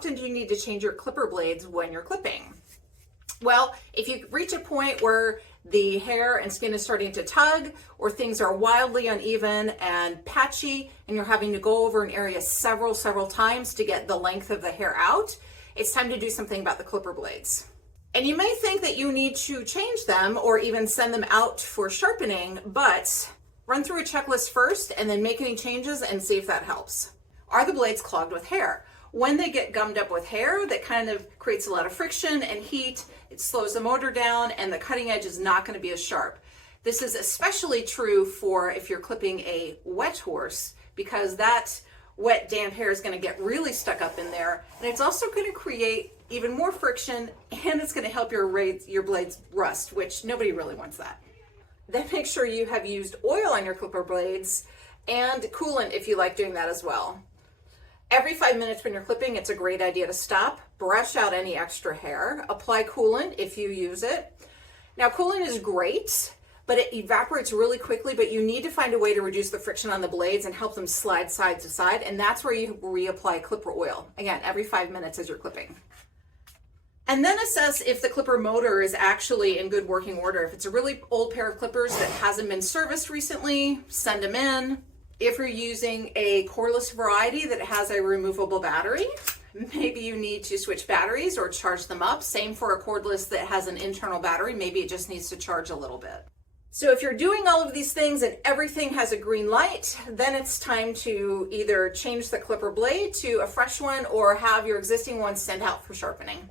often do you need to change your clipper blades when you're clipping? Well, if you reach a point where the hair and skin is starting to tug, or things are wildly uneven and patchy, and you're having to go over an area several times to get the length of the hair out, it's time to do something about the clipper blades. And you may think that you need to change them or even send them out for sharpening, but run through a checklist first and then make any changes and see if that helps. Are the blades clogged with hair? When they get gummed up with hair, that kind of creates a lot of friction and heat. It slows the motor down and the cutting edge is not going to be as sharp. This is especially true for if you're clipping a wet horse, because that wet, damp hair is going to get really stuck up in there. And it's also going to create even more friction, and it's going to help your blades rust, which nobody really wants that. Then make sure you have used oil on your clipper blades and coolant if you like doing that as well. Every 5 minutes when you're clipping, it's a great idea to stop, brush out any extra hair, apply coolant if you use it. Now, coolant is great, but it evaporates really quickly, but you need to find a way to reduce the friction on the blades and help them slide side to side, and that's where you reapply clipper oil. Again, every 5 minutes as you're clipping. And then assess if the clipper motor is actually in good working order. If it's a really old pair of clippers that hasn't been serviced recently, send them in. If you're using a cordless variety that has a removable battery, maybe you need to switch batteries or charge them up. Same for a cordless that has an internal battery. Maybe it just needs to charge a little bit. So if you're doing all of these things and everything has a green light, then it's time to either change the clipper blade to a fresh one or have your existing one sent out for sharpening.